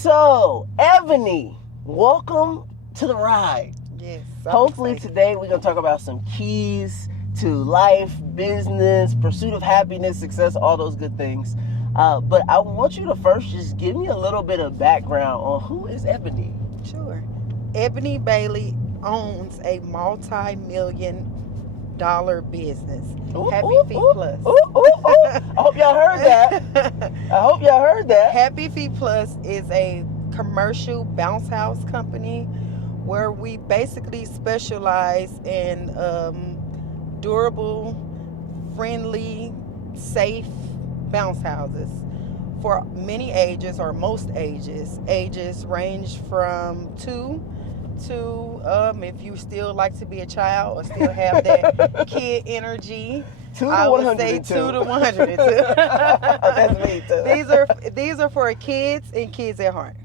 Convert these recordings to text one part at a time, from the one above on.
So, Ebony, welcome to the ride. Yes. Hopefully today we're going to talk about some keys to life, business, pursuit of happiness, success, all those good things. But I want you to first just give me a little bit of background on who is Ebony. Sure. Ebony Bailey owns a multi-million-dollar business. Happy Feet Plus. I hope y'all heard that. Happy Feet Plus is a commercial bounce house company where we basically specialize in durable, friendly, safe bounce houses for many ages or most ages. Ages range from 2 to if you still like to be a child or still have that kid energy. 2 to I 102. would say 2 to 102. That's me too. These are for kids and kids at heart.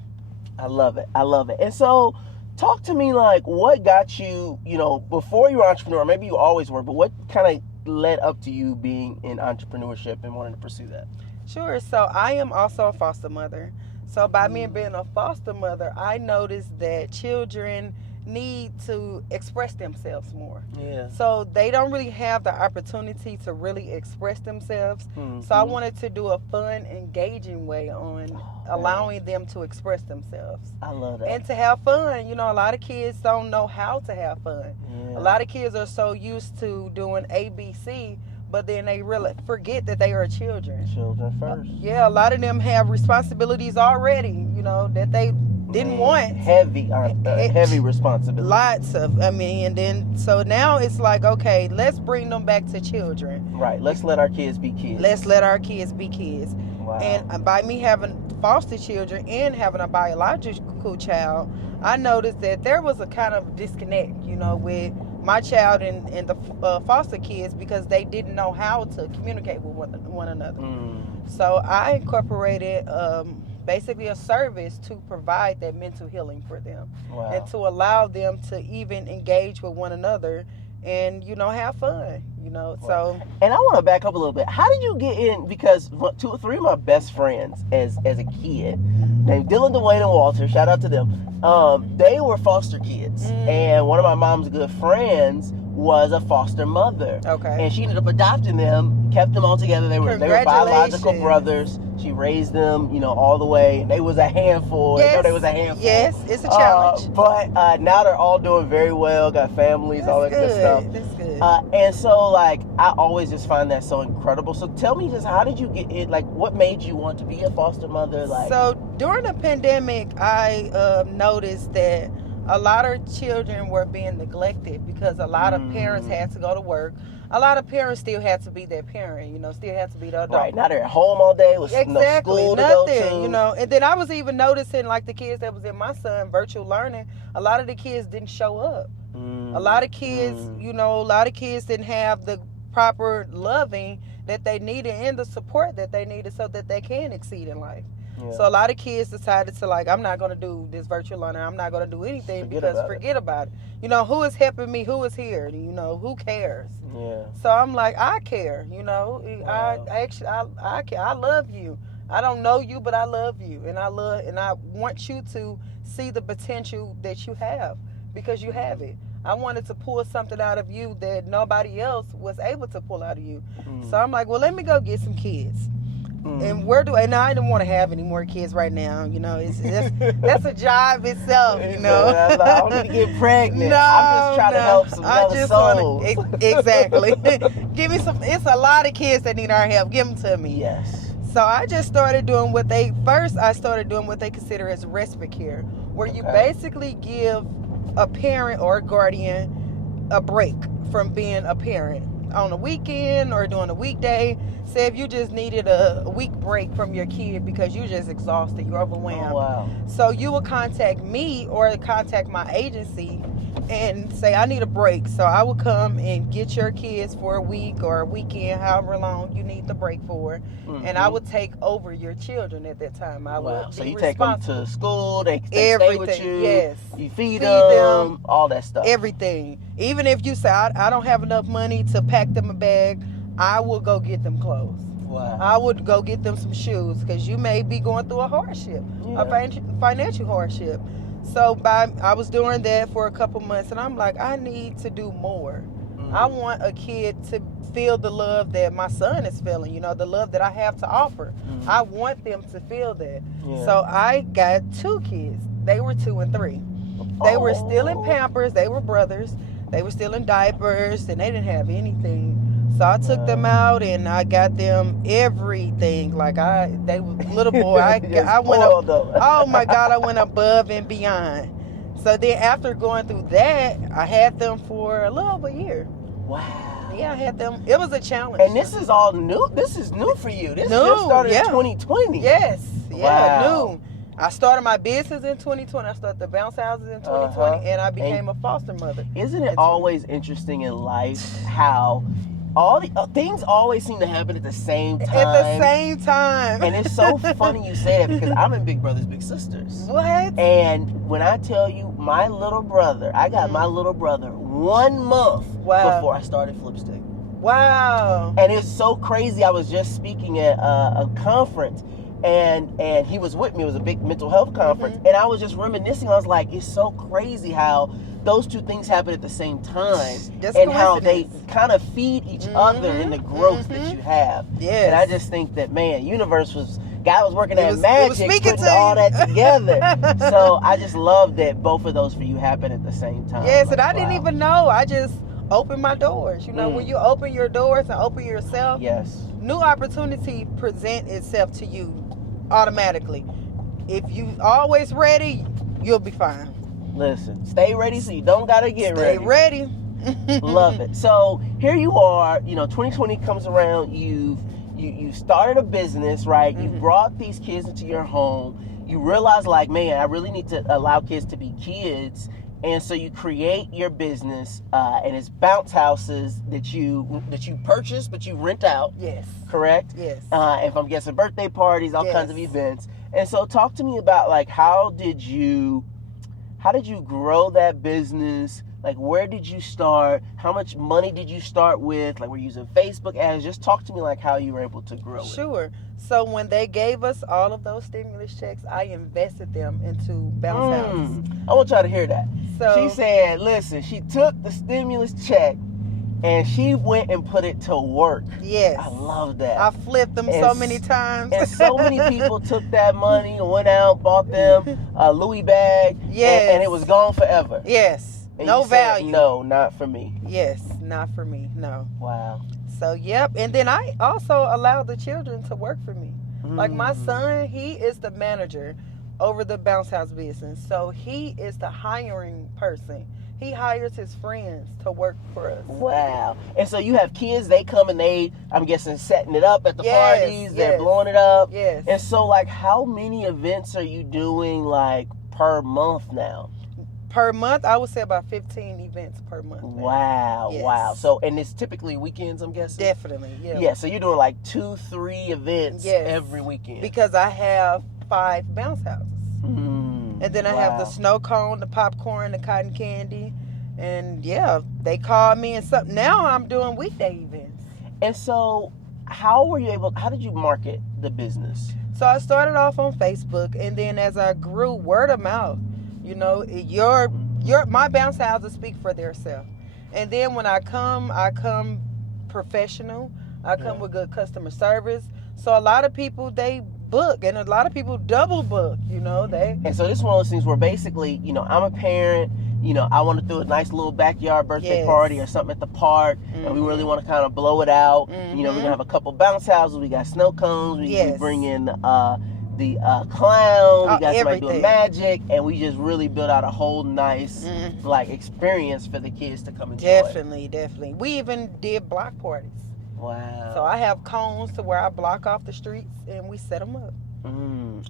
I love it. And so, talk to me, like, what got you, before you were an entrepreneur, maybe you always were, but what kind of led up to you being in entrepreneurship and wanting to pursue that? Sure. So I am also a foster mother. So by me being a foster mother, I noticed that children need to express themselves more. Yeah. So they don't really have the opportunity to really express themselves. Mm-hmm. So I wanted to do a fun, engaging way on allowing them to express themselves. I love that. And to have fun. A lot of kids don't know how to have fun. Yeah. A lot of kids are so used to doing ABC, but then they really forget that they are children. Children first. Yeah, a lot of them have responsibilities already, that they didn't want. Heavy responsibility. Lots of, and then, so now it's like, okay, let's bring them back to children. Right, let's let our kids be kids. Wow. And by me having foster children and having a biological child, I noticed that there was a kind of disconnect, with my child and the foster kids, because they didn't know how to communicate with one another. So I incorporated basically a service to provide that mental healing for them. Wow. And to allow them to even engage with one another and have fun. Wow. So. And I want to back up a little bit. How did you get in? Because 2 or 3 of my best friends as a kid, named Dylan, Dwayne, and Walter, shout out to them. They were foster kids, and one of my mom's good friends was a foster mother. Okay. And she ended up adopting them, kept them all together. They were biological brothers. She raised them, all the way. They was a handful. Yes. They was a handful. Yes, it's a challenge. But now they're all doing very well, got families, all that good stuff. That's good. And so, I always just find that so incredible. So tell me, just how did you get it? What made you want to be a foster mother? So during the pandemic, I noticed that a lot of children were being neglected because a lot of parents had to go to work. A lot of parents still had to be their parent, still had to be the adult. Right, now they're at home all day with no school to go to. And then I was even noticing, the kids that was in my son, virtual learning, a lot of the kids didn't show up. A lot of kids, didn't have the proper loving that they needed and the support that they needed so that they can exceed in life. Yeah. So a lot of kids decided to I'm not going to do this virtual learning. I'm not going to do anything forget about it. Who is helping me? Who is here? Who cares? Yeah. So I'm like, I care. Wow. I love you. I don't know you, but I love you, and I want you to see the potential that you have because you have it. I wanted to pull something out of you that nobody else was able to pull out of you. So I'm like, well, let me go get some kids. And and I didn't want to have any more kids right now. That's a job itself. I don't need to get pregnant. No, I'm just trying to help some other souls. Exactly. Give me some. It's a lot of kids that need our help. Give them to me. Yes. So I just started doing what they consider as respite care, where you basically give a parent or a guardian a break from being a parent on a weekend or during a weekday. Say if you just needed a week break from your kid because you're just exhausted, you're overwhelmed. Oh, wow. So you will contact me or contact my agency and say, I need a break. So I will come and get your kids for a week or a weekend, however long you need the break for. And I will take over your children at that time. I will So be you take them to school, they stay with you, yes. You feed them, all that stuff. Everything. Even if you say, I don't have enough money to pack them a bag, I will go get them clothes. Wow. I would go get them some shoes because you may be going through a hardship, a financial hardship. So I was doing that for a couple months, and I'm like, I need to do more. I want a kid to feel the love that my son is feeling, the love that I have to offer. I want them to feel that. Yeah. So I got 2 kids. They were 2 and 3. They were still in Pampers. They were brothers. They were still in diapers, and they didn't have anything. So I took them out, and I got them everything. Like they were little boy. I went up. Oh my God, I went above and beyond. So then after going through that, I had them for a little over a year. Wow. Yeah, I had them. It was a challenge. And this is all new. This is new for you. This just started in 2020. Yes. Yeah, wow. new. I started my business in 2020. I started the bounce houses in 2020, and I became a foster mother. Isn't it always interesting in life how all the things always seem to happen at the same time? At the same time. And it's so funny you say that because I'm in Big Brothers Big Sisters. What? And when I tell you, my little brother, I got my little brother 1 month before I started Flipstick. Wow. And it's so crazy. I was just speaking at a conference, and he was with me. It was a big mental health conference, and I was just reminiscing. I was like, it's so crazy how those two things happen at the same time, and how they kind of feed each other in the growth that you have. Yes. And I just think that, man, God was working at magic, putting all that together. So I just love that both of those for you happen at the same time. Yes, and I didn't even know. I just opened my doors. When you open your doors and open yourself, new opportunity present itself to you automatically. If you always ready, you'll be fine. Listen, stay ready so you don't gotta get ready. Stay ready. Love it. So here you are, 2020 comes around, you started a business, right? You brought these kids into your home. You realize, like, man, I really need to allow kids to be kids. And so you create your business, and it's bounce houses that you purchase, but you rent out. Yes. Correct? Yes. And if I'm guessing birthday parties, all kinds of events. And so talk to me about, like, how did you grow that business? Like, where did you start? How much money did you start with? Like, we're using Facebook ads. Just talk to me, like, how you were able to grow it. Sure. So when they gave us all of those stimulus checks, I invested them into bounce houses. I want y'all to hear that. So she said, listen, she took the stimulus check and she went and put it to work. Yes. I love that. I flipped them so many times. And so many people took that money and went out, bought them a Louis bag. Yes. And it was gone forever. Yes. And no value. No, not for me. Yes, not for me. No. Wow. So, yep. And then I also allowed the children to work for me. Like my son, he is the manager over the bounce house business. So he is the hiring person. He hires his friends to work for us. Wow. And so you have kids, they come and I'm guessing, setting it up at the parties. They're blowing it up. Yes. And so, like, how many events are you doing, like, per month now? Per month, I would say about 15 events per month. Wow. Yes. Wow. So, and it's typically weekends, I'm guessing? Definitely, yeah. Yeah, so you're doing like 2-3 events every weekend. Because I have 5 bounce houses. And then I have the snow cone, the popcorn, the cotton candy. And they call me and something. Now I'm doing weekday events. And so how did you market the business? So I started off on Facebook, and then as I grew, word of mouth. My bounce houses speak for themselves. And then when I come professional. I come with good customer service. So a lot of people, they book, and a lot of people double book, And so this is one of those things where basically, I'm a parent, I want to do a nice little backyard birthday party or something at the park, and we really want to kind of blow it out. We're going to have a couple bounce houses. We got snow cones. We bring in the clown. We got somebody doing magic, and we just really build out a whole nice like experience for the kids to come enjoy. Definitely. We even did block parties. Wow. So I have cones to where I block off the streets, and we set them up.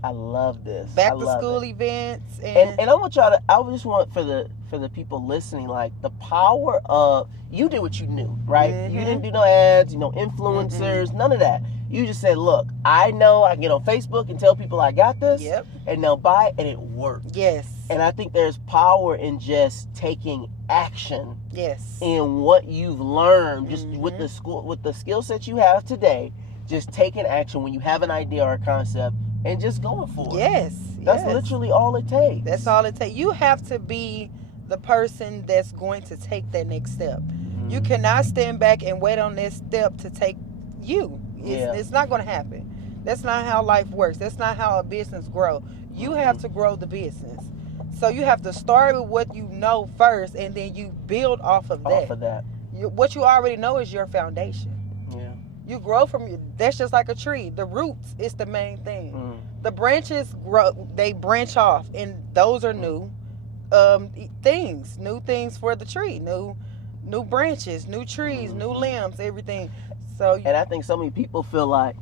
I love this. Back to school events, and I want y'all to. I just want for the people listening, like the power of you did what you knew, right? You didn't do no ads, influencers, none of that. You just said, look, I know I can get on Facebook and tell people I got this, and they'll buy it, and it worked. Yes. And I think there's power in just taking action. Yes. In what you've learned, just with the skill set you have today, just taking action when you have an idea or a concept and just going for it. Yes. That's literally all it takes. That's all it takes. You have to be the person that's going to take that next step. You cannot stand back and wait on that step to take you. It's not going to happen. That's not how life works. That's not how a business grows. You have to grow the business. So you have to start with what you know first, and then you build off of that. What you already know is your foundation. Yeah. You grow from that's just like a tree. The roots is the main thing. The branches grow, they branch off, and those are new things for the tree, new branches, new trees, new limbs, everything. So and I think so many people feel like,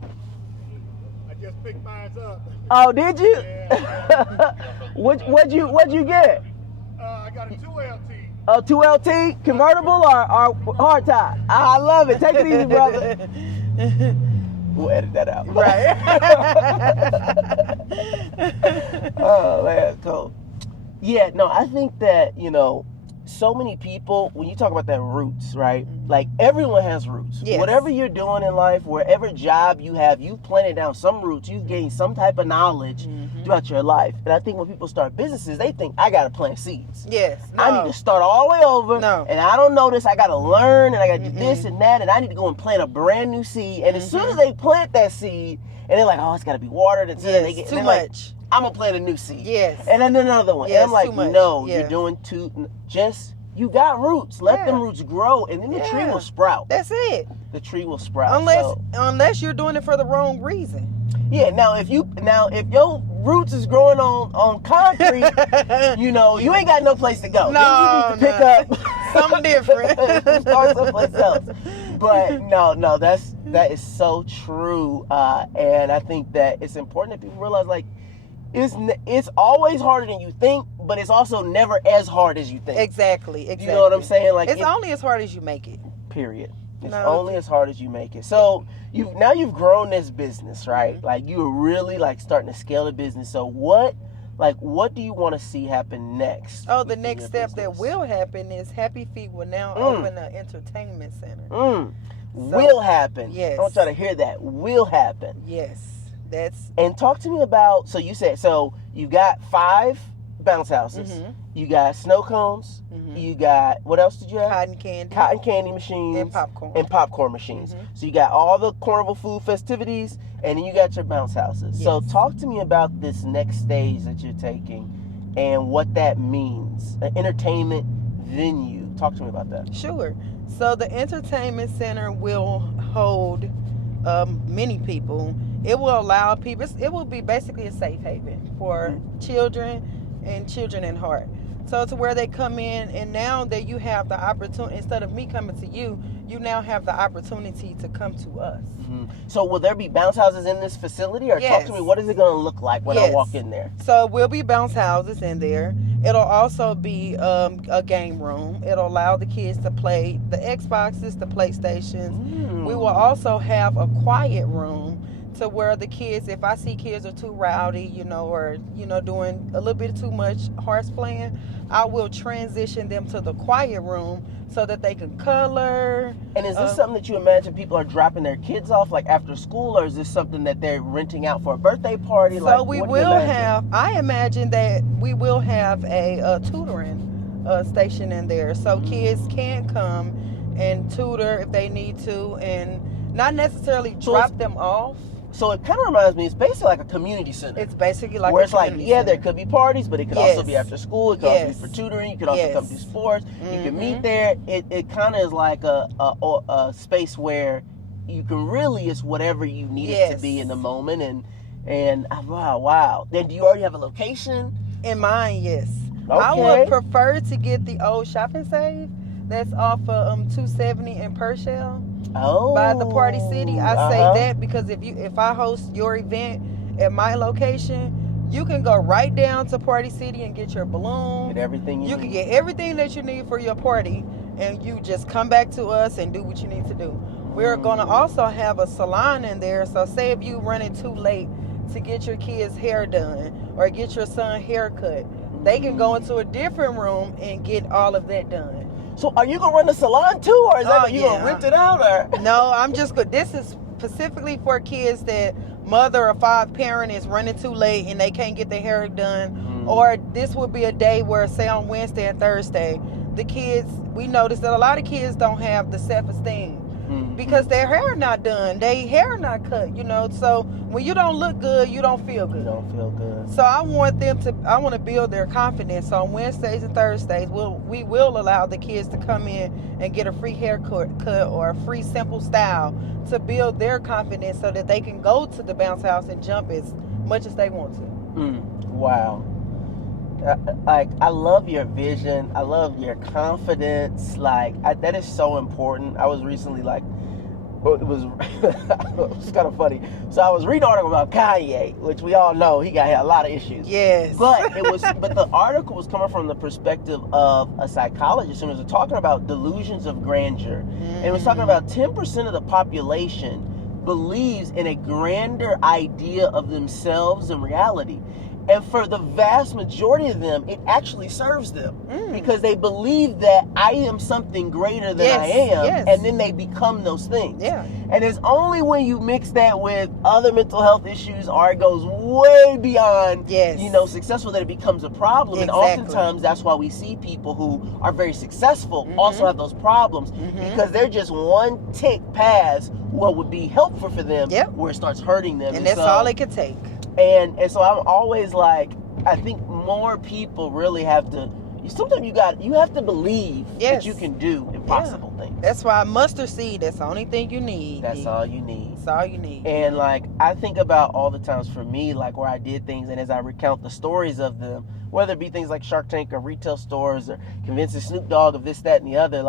I just picked mine up. oh, did you? Yeah. What'd you get? I got a 2LT. A 2LT convertible or hard top? I love it. Take it easy, brother. We'll edit that out. Right. Oh man, cool. Yeah, no, I think that, so many people, when you talk about that roots, right? Like, everyone has roots. Yes. Whatever you're doing in life, wherever job you have, you've planted down some roots. You've gained some type of knowledge throughout your life. And I think when people start businesses, they think, I got to plant seeds. Yes. No. I need to start all the way over. No. And I don't know this. I got to learn, and I got to do this and that. And I need to go and plant a brand new seed. And as soon as they plant that seed, and they're like, oh, it's got to be watered. And Yes, they get, too and much. Like, I'm going to plant a new seed. Yes. And then another one. Yes, and I'm like, too much. no, Yeah. you're doing you got roots. Let them roots grow, and then the tree will sprout. That's it. The tree will sprout. Unless you're doing it for the wrong reason. Yeah, now if your roots is growing on concrete, you ain't got no place to go. No, then you need to pick up something different. Start someplace else. But no, that is so true. And I think that it's important that people realize, like, it's always harder than you think, but it's also never as hard as you think. Exactly. You know what I'm saying? Like, it's only as hard as you make it. Period. It's only as hard as you make it. So you've grown this business, right? Like, you were really like starting to scale the business. So what do you want to see happen next? Oh, the next step that will happen is Happy Feet will now open an entertainment center. Will happen. Yes. I want y'all to hear that. Will happen. Yes. And talk to me about, so you said, you got 5 bounce houses. You got snow cones. You got, what else did you have? Cotton candy machines. and popcorn machines. So you got all the carnival food festivities, and then you got your bounce houses. Yes. So talk to me about this next stage that you're taking and what that means. An entertainment venue. Talk to me about that. Sure. So the entertainment center will hold many people. It will allow people, it will be basically a safe haven for children and children in heart. So to where they come in, and now that you have the opportunity, instead of me coming to you, you now have the opportunity to come to us. So will there be bounce houses in this facility? Or talk to me, what is it going to look like when I walk in there? So it will be bounce houses in there. It'll also be a game room. It'll allow the kids to play the Xboxes, the PlayStations. We will also have a quiet room to where the kids, if I see kids are too rowdy, or doing a little bit too much harsh playing, I will transition them to the quiet room so that they can color. And is this something that you imagine people are dropping their kids off, like, after school, or is this something that they're renting out for a birthday party? So like, we will have, I imagine that we will have a tutoring station in there, so kids can come and tutor if they need to, and not necessarily drop them off. So it kind of reminds me, it's basically like a community center. It's basically like where a it's like, community center. there could be parties, but it could also be after school. It could also be for tutoring. You could also come do sports. You can meet there. It kind of is like a space where you can really, it's whatever you need it to be in the moment. And wow. Then do you already have a location? In mind, yes. Okay. I would prefer to get the old shopping save that's off of 270 in Purcell. By the Party City. I say that because if I host your event at my location, you can go right down to Party City and get your balloons. Get everything you can get everything that you need for your party, and you just come back to us and do what you need to do. We're going to also have a salon in there, so say if you running too late to get your kid's hair done or get your son haircut, they can go into a different room and get all of that done. So are you going to run the salon too, or is that you going to rent it out? Or? No, I'm just good. This is specifically for kids that mother or father parent is running too late and they can't get their hair done, or this would be a day where, say on Wednesday and Thursday, the kids, we notice that a lot of kids don't have the self-esteem because their hair not done, their hair not cut, you know. So when you don't look good, you don't feel good. You don't feel good. So I want to build their confidence. So on Wednesdays and Thursdays, we will allow the kids to come in and get a free haircut or a free simple style to build their confidence so that they can go to the bounce house and jump as much as they want to. Wow. I love your vision. I love your confidence. That is so important. I was recently it was kind of funny. So I was reading an article about Kanye, which we all know he got a lot of issues. Yes. But the article was coming from the perspective of a psychologist, and it was talking about delusions of grandeur. And it was talking about 10% of the population believes in a grander idea of themselves and reality. And for the vast majority of them, it actually serves them because they believe that I am something greater than I am, and then they become those things. Yeah. And it's only when you mix that with other mental health issues or it goes way beyond, successful, that it becomes a problem. Exactly. And oftentimes that's why we see people who are very successful also have those problems because they're just one tick past what would be helpful for them where it starts hurting them. And that's all it could take. And so I'm always I think more people really have to, sometimes you have to believe that you can do impossible things. That's why mustard seed, that's the only thing you need. That's all you need. That's all you need. And I think about all the times for me, where I did things, and as I recount the stories of them, whether it be things like Shark Tank or retail stores or convincing Snoop Dogg of this, that, and the other,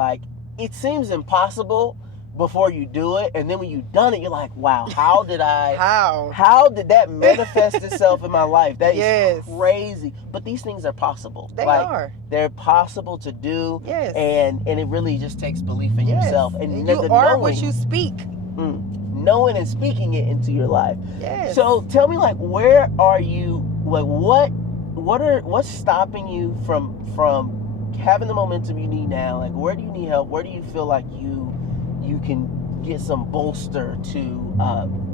it seems impossible before you do it, and then when you've done it, you're like, wow, how did that manifest itself in my life? That is crazy. But these things are possible. They are. They're possible to do. Yes. And it really just takes belief in yourself. And you are what you speak. Knowing and speaking it into your life. Yes. So tell me, where are you, what's stopping you from having the momentum you need now? Where do you need help? Where do you feel like you can get some bolster to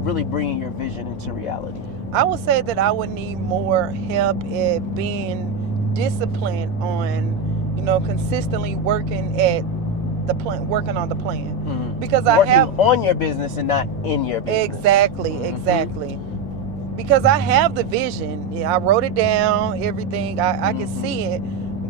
really bringing your vision into reality? I would say that I would need more help at being disciplined on, consistently working at the plan, working on the plan. Because working on your business and not in your business. Exactly. Because I have the vision. I wrote it down, everything. I can see it,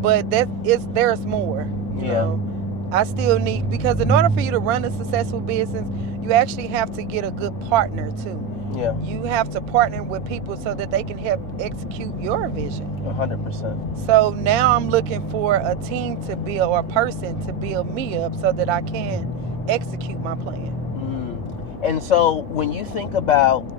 but there's more. You know. I still need, because in order for you to run a successful business, you actually have to get a good partner too. Yeah. You have to partner with people so that they can help execute your vision. 100%. So now I'm looking for a team to build, or a person to build me up so that I can execute my plan. And so when you think about,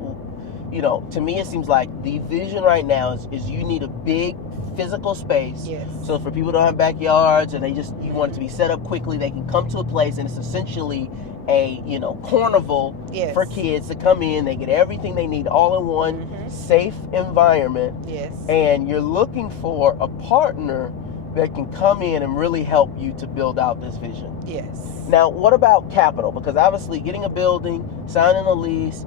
to me it seems like the vision right now is you need a big physical space. Yes. So for people who don't have backyards and you want it to be set up quickly, they can come to a place and it's essentially a carnival for kids to come in. They get everything they need all in one safe environment. Yes. And you're looking for a partner that can come in and really help you to build out this vision. Yes. Now, what about capital? Because obviously getting a building, signing a lease,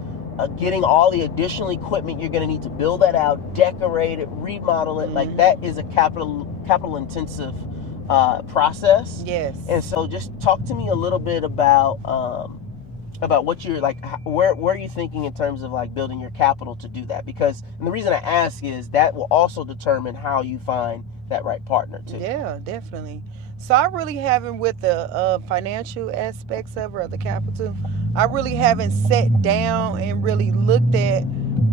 getting all the additional equipment you're going to need to build that out, decorate it, remodel it, that is a capital intensive process. Yes. And so just talk to me a little bit about what you're where are you thinking in terms of building your capital to do that? Because, and the reason I ask is that will also determine how you find that right partner too. Yeah, definitely. So I really haven't, with the financial aspects of it, or the capital, I really haven't sat down and really looked at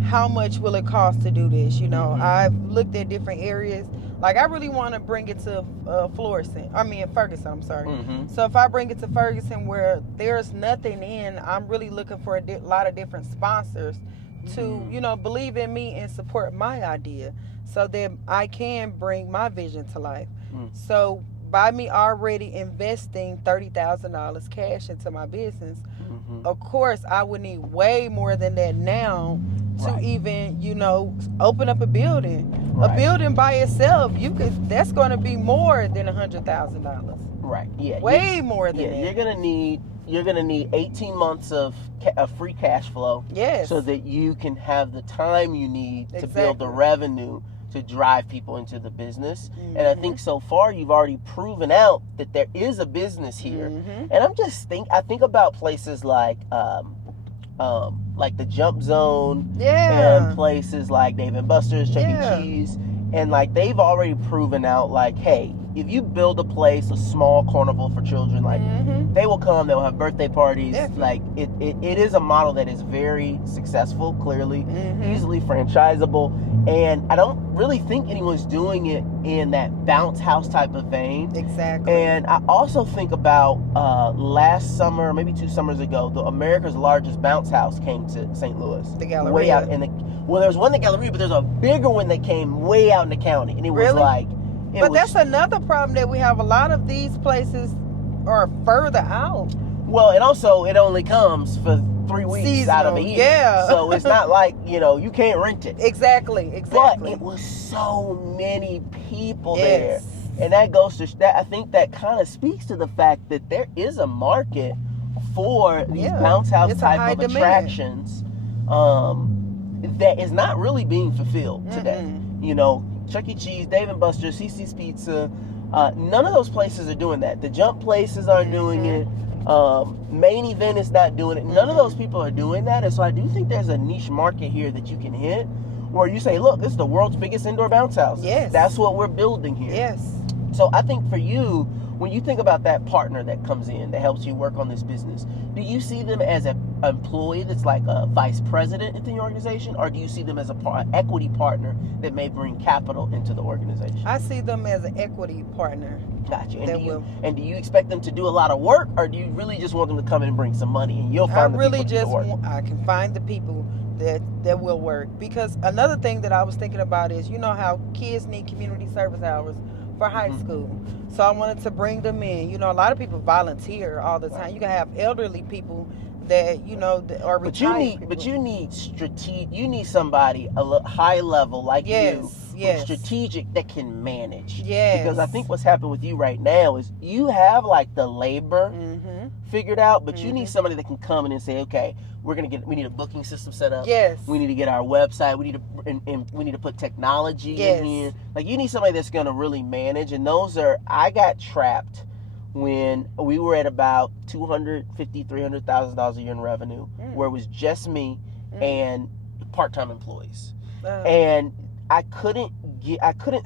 how much will it cost to do this. I've looked at different areas. I really want to bring it to Ferguson, I'm sorry. So if I bring it to Ferguson where there's nothing in, I'm really looking for a lot of different sponsors to, believe in me and support my idea so that I can bring my vision to life. So by me already investing $30,000 cash into my business, of course I would need way more than that now to even, open up a building. Right. A building by itself, that's going to be more than $100,000. Right. Yeah. Way more than that. You're going to need, you're gonna need 18 months of free cash flow, Yes. so that you can have the time you need to build the Exactly. revenue to drive people into the business. And I think Mhm. so far you've already proven out that there is a business here. Mhm. And I think about places like the Jump Zone, Yeah. and places like Dave and Buster's, Chuck Yeah. E. Cheese, and like they've already proven out, like, hey, if you build a place, a small carnival for children, like Mhm. they will come, they'll have birthday parties. Definitely. Like it is a model that is very successful, clearly, Mhm. easily franchisable, and I don't really think anyone's doing it in that bounce house type of vein. Exactly. And I also think about last summer, maybe 2 summers ago, the America's largest bounce house came to St. Louis. The Galleria. Way out in the, well, there's one in the Galleria, but there's a bigger one that came way out in the county, and it was Really? like, But that's another problem that we have. A lot of these places are further out. well, and also it only comes for 3 weeks out of a Seasonal, year. yeah. So it's not like, you can't rent it. Exactly. But it was so many people there. Yes. And that goes to that. I think that kind of speaks to the fact that there is a market for these Yeah, bounce house it's a high type of demand. attractions that is not really being fulfilled today. Chuck E. Cheese, Dave and Buster's, CC's Pizza, none of those places are doing that. The Jump places aren't doing it. Main Event is not doing it. None of those people are doing that. And so I do think there's a niche market here that you can hit, where you say, look, this is the world's biggest indoor bounce house. Yes. That's what we're building here. Yes. So I think for you, when you think about that partner that comes in that helps you work on this business, do you see them as an employee that's like a vice president into your organization, or do you see them as an equity partner that may bring capital into the organization? I see them as an equity partner. Gotcha. And That do you will. and do you expect them to do a lot of work, or do you really just want them to come in and bring some money, and you'll I find the really people to do just the work? I can find the people that will work. Because another thing that I was thinking about is, how kids need community service hours for high school. So I wanted to bring them in. A lot of people volunteer all the time. You can have elderly people that that are retired. But you need strategic. You need somebody high level like you, Yes. strategic, that can manage. Yes. Because I think what's happened with you right now is you have like the labor Mm-hmm. figured out, but you need somebody that can come in and say, okay, we need a booking system set up. Yes. We need to get our website. We need to put technology in here. Like, you need somebody that's going to really manage. And I got trapped when we were at about $250,000, $300,000 a year in revenue, where it was just me and part-time employees. And I couldn't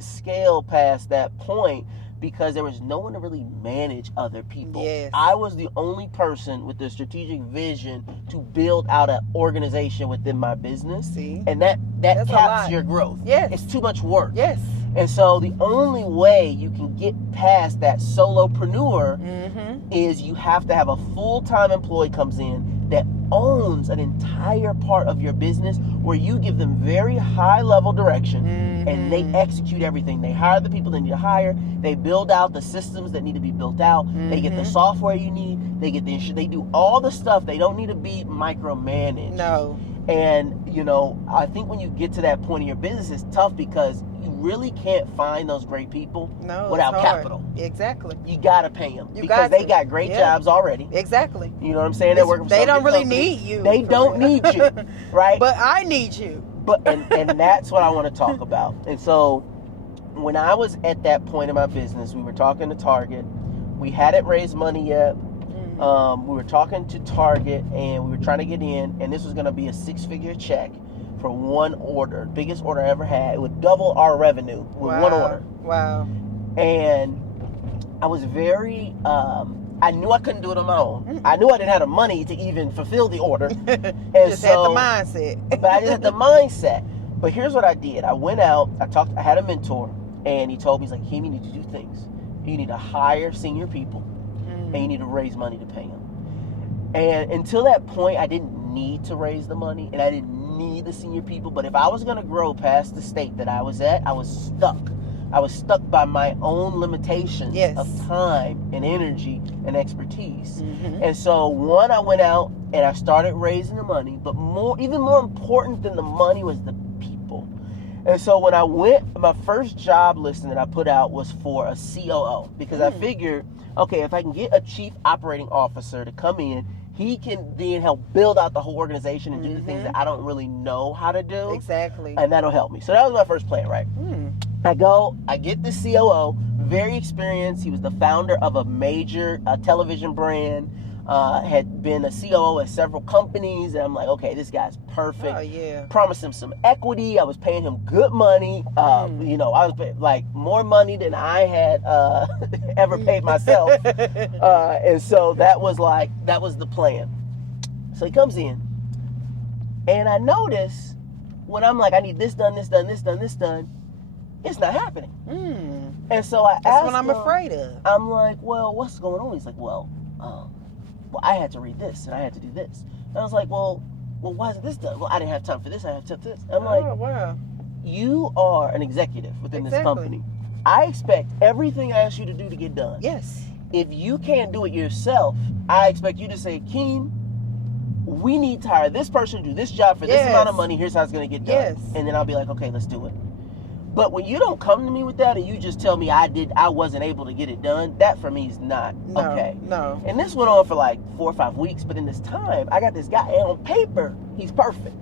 scale past that point because there was no one to really manage other people. Yes. I was the only person with the strategic vision to build out an organization within my business. See? And that That's a caps lot. your growth. Yes. It's too much work. Yes. And so the only way you can get past that solopreneur Mm-hmm. is you have to have a full-time employee comes in that owns an entire part of your business, where you give them very high-level direction and they execute everything. They hire the people they need to hire. They build out the systems that need to be built out. They get the software you need. They get they do all the stuff. They don't need to be micromanaged. No. And, I think when you get to that point in your business, it's tough because you really can't find those great people without it's hard. capital. Exactly. You got to pay them You because got they to. got great Yeah. jobs already. Exactly. You know what I'm saying? They're working for They some don't big really company. need you. They for don't real. need you, right? But I need you. And that's what I want to talk about. And so when I was at that point in my business, we were talking to Target. We hadn't raised money yet. We were talking to Target, and we were trying to get in, and this was going to be a 6-figure check for one order, biggest order I ever had. It would double our revenue with one order. Wow. And I was very, I knew I couldn't do it on my own. I knew I didn't have the money to even fulfill the order. And Just had the mindset. But I just had the mindset. But here's what I did. I went out, I had a mentor, and he told me, he's like, Akeem, you need to do things. You need to hire senior people, and you need to raise money to pay them. And until that point, I didn't need to raise the money, and I didn't need the senior people. But if I was going to grow past the state that I was at, I was stuck. I was stuck by my own limitations of time and energy and expertise. And so I went out and I started raising the money, but even more important than the money was the people. And so when I went, my first job listing that I put out was for a COO, because I figured, okay, if I can get a chief operating officer to come in, he can then help build out the whole organization and do the things that I don't really know how to do. Exactly. And that'll help me. So that was my first plan, right? I get this COO, very experienced. He was the founder of a major television brand, had been a COO at several companies. And I'm like, okay, this guy's perfect. Oh, yeah. Promised him some equity. I was paying him good money. You know, I was paying, like, more money than I had ever paid myself. And so that was the plan. So he comes in, and I notice when I'm like, I need this done, this done, this done, this done, it's not happening. And so I asked That's what I'm him, afraid of. I'm like, well, what's going on? He's like, well, I had to read this and I had to do this. And I was like, well, why isn't this done? Well, I didn't have time for this. I have time for this. And I'm like, oh, wow. you are an executive within this company. I expect everything I ask you to do to get done. Yes. If you can't do it yourself, I expect you to say, Akeem, we need to hire this person to do this job for this amount of money. Here's how it's going to get done. Yes. And then I'll be like, okay, let's do it. But when you don't come to me with that and you just tell me I wasn't able to get it done, that for me is not okay. No. And this went on for like 4 or 5 weeks, but in this time, I got this guy, and on paper, he's perfect.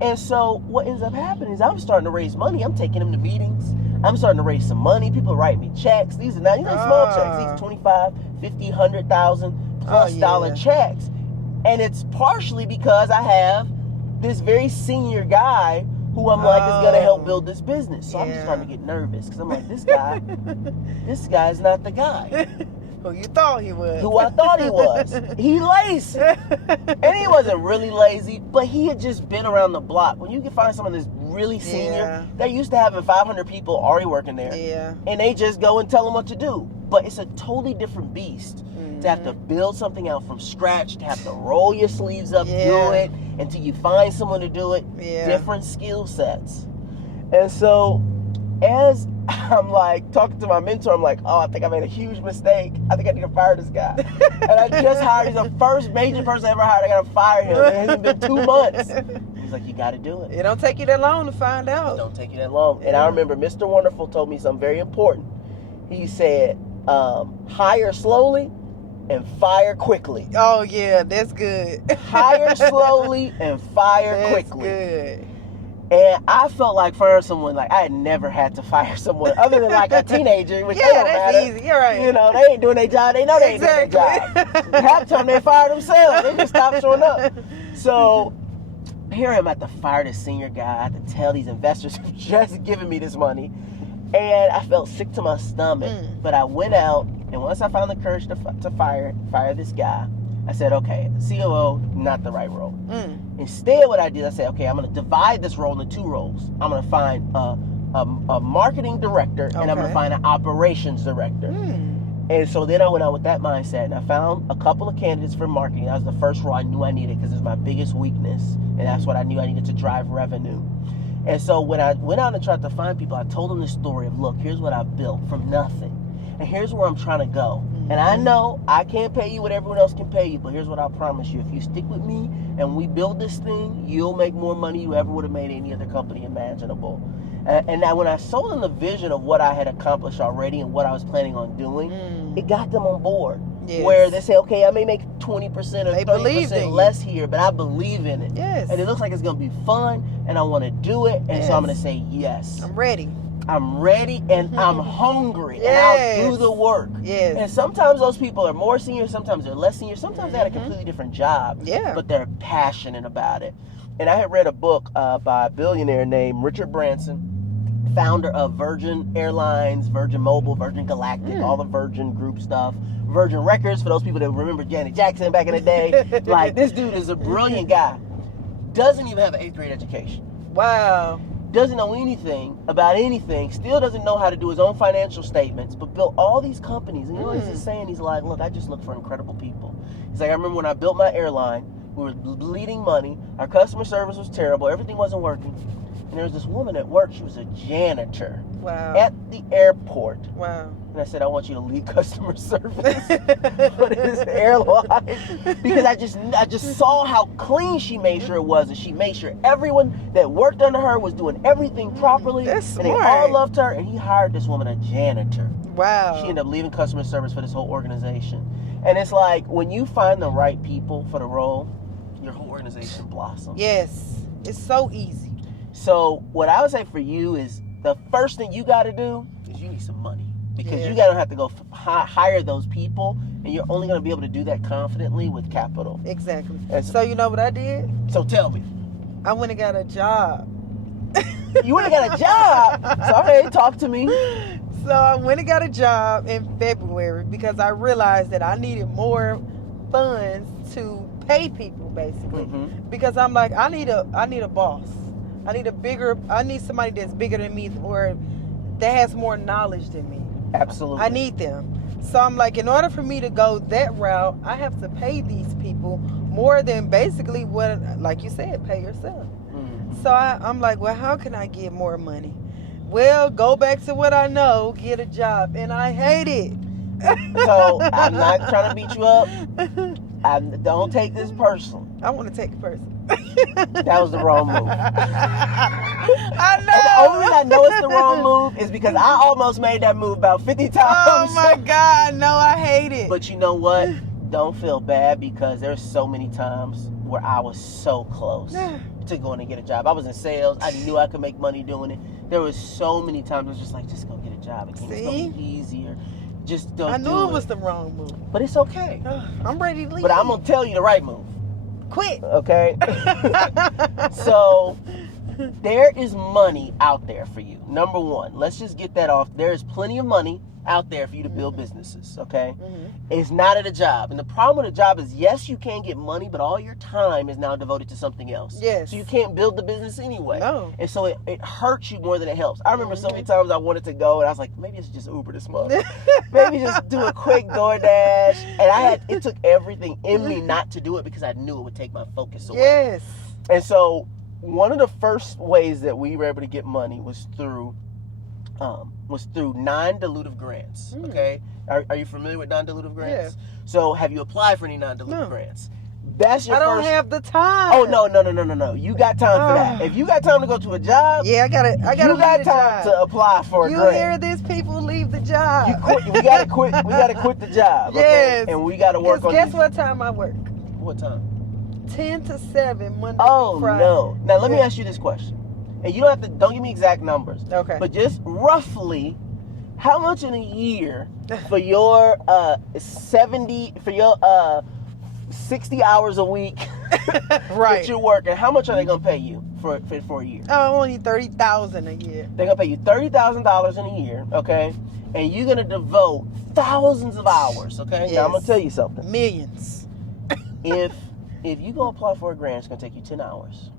And so what ends up happening is I'm starting to raise money. I'm taking him to meetings. I'm starting to raise some money. People write me checks. These are not, small checks. These $25, $50, $100,000 plus dollar checks. And it's partially because I have this very senior guy who I'm like is gonna help build this business. So I'm just starting to get nervous because I'm like, this guy's not the guy. Who you thought he was. Who I thought he was. He lazy. And he wasn't really lazy, but he had just been around the block. When you can find someone that's really senior, they're used to having 500 people already working there. Yeah. And they just go and tell them what to do. But it's a totally different beast to have to build something out from scratch, to have to roll your sleeves up, do it, until you find someone to do it. Different skill sets. And so as I'm like talking to my mentor, I'm like, oh, I think I made a huge mistake. I think I need to fire this guy. And I just hired, he's the first major person I ever hired. I gotta fire him. It hasn't been 2 months. He's like, you gotta do it. It don't take you that long to find out. It don't take you that long. And I remember Mr. Wonderful told me something very important. He said, hire slowly and fire quickly. Oh yeah, that's good. Hire slowly and fire quickly. That's good. And I felt like firing someone, like I had never had to fire someone other than like a teenager, which they don't that's matter. easy. You're right. You know, they ain't doing their job. They know they ain't doing their job. Half the time they fire themselves. They just stop showing up. So here I am at to fire this senior guy. I had to tell these investors who just giving me this money. And I felt sick to my stomach. But I went out, and once I found the courage to fire this guy, I said, okay, COO, not the right role. Instead, what I did, I said, okay, I'm going to divide this role into 2 roles. I'm going to find a marketing director, and I'm going to find an operations director. And so then I went out with that mindset, and I found a couple of candidates for marketing. That was the first role I knew I needed because it was my biggest weakness, and that's what I knew I needed to drive revenue. And so when I went out and tried to find people, I told them the story of, look, here's what I've built from nothing. And here's where I'm trying to go. And I know I can't pay you what everyone else can pay you, but here's what I promise you. If you stick with me and we build this thing, you'll make more money you ever would have made any other company imaginable. And now when I sold them the vision of what I had accomplished already and what I was planning on doing, it got them on board. Where they say, okay, I may make 20% or 30% less here, but I believe in it. And it looks like it's going to be fun, and I want to do it, and so I'm going to say yes. I'm ready. I'm ready, and I'm hungry, and I'll do the work. And sometimes those people are more senior, sometimes they're less senior, sometimes they had a completely different job, but they're passionate about it. And I had read a book by a billionaire named Richard Branson, founder of Virgin Airlines, Virgin Mobile, Virgin Galactic, all the Virgin Group stuff, Virgin Records, for those people that remember Janet Jackson back in the day. Like, this dude is a brilliant guy. Doesn't even have an 8th grade education. Wow. Doesn't know anything about anything, still doesn't know how to do his own financial statements, but built all these companies. And you know what he's saying? He's like, look, I just look for incredible people. He's like, I remember when I built my airline, we were bleeding money, our customer service was terrible, everything wasn't working. And there was this woman at work. She was a janitor Wow. at the airport. Wow. And I said, I want you to lead customer service for this airline. Because I just saw how clean she made sure it was. And she made sure everyone that worked under her was doing everything properly. That's and they smart. all loved her. And he hired this woman, a janitor. Wow. She ended up leaving customer service for this whole organization. And it's like, when you find the right people for the role, your whole organization blossoms. Yes. It's so easy. So what I would say for you is the first thing you got to do is you need some money. Because Yeah. you got to have to go hire those people. And you're only going to be able to do that confidently with capital. Exactly. And So you know what I did? so tell me. I went and got a job. You went and got a job? So, okay, talk to me. So I went and got a job in February because I realized that I needed more funds to pay people, basically. Mm-hmm. Because I'm like, I need a boss. I need somebody that's bigger than me or that has more knowledge than me. Absolutely. I need them. So I'm like, in order for me to go that route, I have to pay these people more than basically what, like you said, pay yourself. Mm-hmm. So I'm like, well, how can I get more money? Well, go back to what I know, get a job, and I hate it. So I'm not trying to beat you up. Don't take this personally. I want to take it personal. That was the wrong move. I know. And the only reason I know it's the wrong move is because I almost made that move about 50 times. Oh my God, no, I hate it. But you know what? Don't feel bad because there's so many times where I was so close to going to get a job. I was in sales. I knew I could make money doing it. There was so many times I was just like, just go get a job. It's going to be easier. Just don't I do knew it was the wrong move. But it's okay. I'm ready to leave. But I'm going to tell you the right move. Quit. Okay? So, there is money out there for you. Number one, let's just get that off. There is plenty of money out there for you to build businesses, okay? Mm-hmm. It's not at a job. And the problem with a job is, yes, you can get money, but all your time is now devoted to something else. Yes. So you can't build the business anyway. No. And so it hurts you more than it helps. I remember so many times I wanted to go, and I was like, maybe I should just Uber this month. Maybe just do a quick DoorDash. And it took everything in me not to do it because I knew it would take my focus away. Yes. And so one of the first ways that we were able to get money was through non-dilutive grants. Okay, are you familiar with non-dilutive grants? Yeah. So have you applied for any non-dilutive grants? That's your I don't first. have the time. Oh no! You got time for that. If you got time to go to a job, Yeah, I gotta you leave got the time job. to apply for a You grant. hear this? People leave the job. We gotta quit. We gotta quit the job. Okay? Yes. And we gotta work on. Guess these- what time I work? What time? 10 to 7 Monday Oh through Friday. no! Now let me Yeah. ask you this question, and you don't give me exact numbers. Okay. But just roughly, how much in a year for your 60 hours a week Right. that you're working, how much are they gonna pay you for a year? Oh, only 30,000 a year. They're gonna pay you $30,000 in a year, okay? And you're gonna devote thousands of hours, okay? Now I'm gonna Yes. tell you something. Millions. If you go apply for a grant, it's gonna take you 10 hours.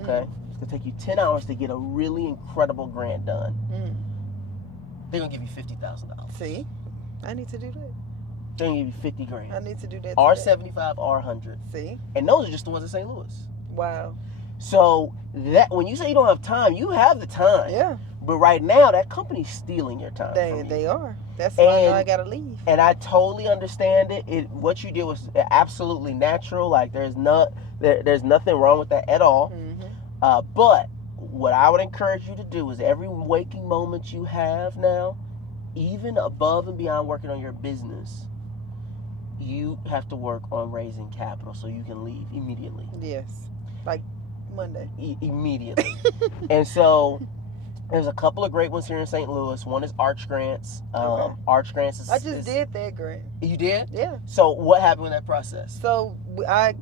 Okay? It's gonna take you 10 hours to get a really incredible grant done. They're gonna give you $50,000. See, I need to do that. They're gonna give you 50 grand. I need to do that. Or today. 75 or 100. See, And those are just the ones in St. Louis. wow. So that when you say you don't have time, you have the time. Yeah, But right now that company's stealing your time. from you. they are. That's why I know And- I gotta leave. And I totally understand it. What you did was absolutely natural. Like there's nothing wrong with that at all. But what I would encourage you to do is every waking moment you have now, even above and beyond working on your business, you have to work on raising capital so you can leave immediately. Yes, like Monday. Immediately. And so there's a couple of great ones here in St. Louis. One is Arch Grants. Okay. Arch Grants is... I just did that grant. You did? Yeah. So what happened in that process? So I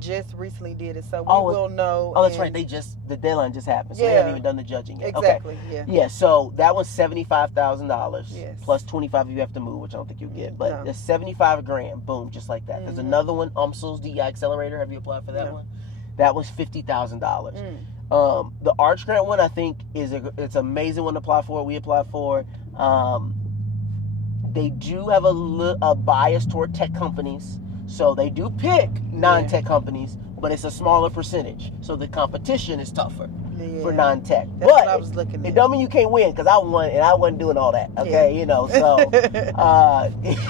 just recently did it. So we Oh, will know. Oh, that's in- right. The deadline just happened. So they Yeah. haven't even done the judging yet. Exactly. Yeah. Okay. Yeah, so that was $75,000 Yes. plus 25 if you have to move, which I don't think you'll get. But No. it's 75 grand, boom, just like that. There's another one, UMSL's DEI Accelerator. Have you applied for that No. one? That was $50,000. Mm. The Arch Grant one, I think, it's an amazing one to apply for. We applied for. They do have a bias toward tech companies, so they do pick non-tech companies, but it's a smaller percentage. So the competition is tougher. for non-tech. That's but what I was looking at. It don't mean you can't win, because I won and I wasn't doing all that. Okay, Yeah. you know, so it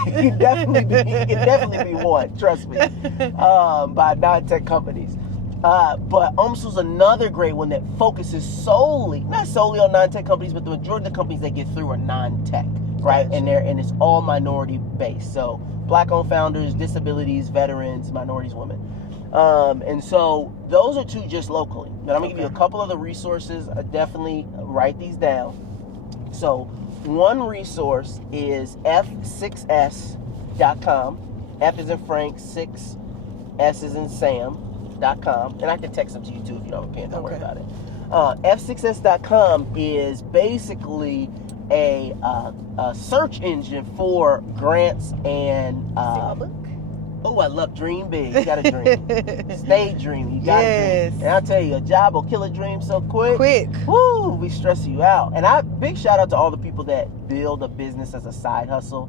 can definitely be won. Trust me, by non-tech companies. But OMS was another great one that focuses not solely on non-tech companies, but the majority of the companies that get through are non-tech, right? Gotcha. And it's all minority based. So Black-owned founders, disabilities, veterans, minorities, women. And so those are two just locally. But I'm gonna give you a couple of the resources. Definitely write these down. So one resource is f6s.com. F is in Frank, 6 S is in Sam.com. And I can text them to you too if you don't have a pen. Don't worry about it. F6s.com is basically a search engine for grants and oh, I love dream big. You gotta dream. Stay dreaming. You gotta dream. And I'll tell you, a job will kill a dream so quick. Woo, we stress you out. And big shout out to all the people that build a business as a side hustle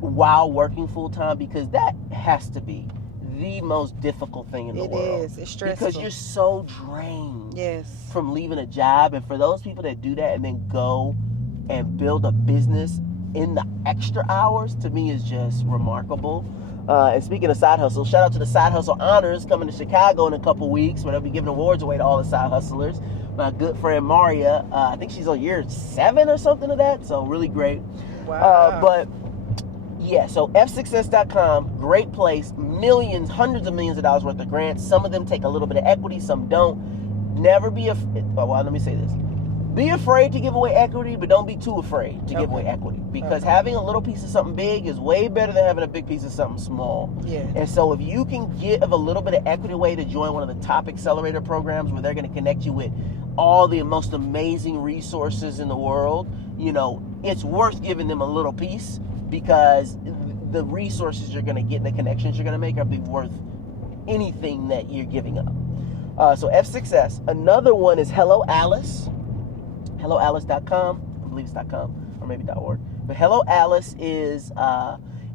while working full time, because that has to be the most difficult thing in the world. It is. It's stressful. Because you're so drained. Yes. From leaving a job. And for those people that do that and then go and build a business in the extra hours, to me is just remarkable. And speaking of side hustle, shout out to the Side Hustle Honors coming to Chicago in a couple weeks, where they'll be giving awards away to all the side hustlers. My good friend Maria, I think she's on year 7 or something of that, so really great. Wow. But yeah, so f6s.com, great place, millions, hundreds of millions of dollars worth of grants. Some of them take a little bit of equity, some don't. Never be let me say this. Be afraid to give away equity, but don't be too afraid to give away equity. Because having a little piece of something big is way better than having a big piece of something small. Yeah. And so if you can give a little bit of equity away to join one of the top accelerator programs where they're going to connect you with all the most amazing resources in the world, you know, it's worth giving them a little piece, because the resources you're going to get and the connections you're going to make are be worth anything that you're giving up. So F6S. Another one is Hello Alice. HelloAlice.com. I believe it's .com or maybe .org. But Hello Alice is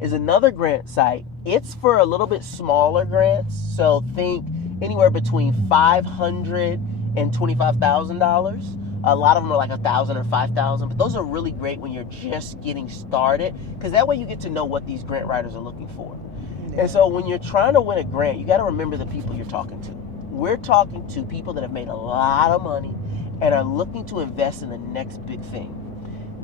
another grant site. It's for a little bit smaller grants. So think anywhere between $500 and $25,000. A lot of them are like $1,000 or $5,000, but those are really great when you're just getting started, because that way you get to know what these grant writers are looking for. Yeah. And so when you're trying to win a grant, you got to remember the people you're talking to. We're talking to people that have made a lot of money and are looking to invest in the next big thing.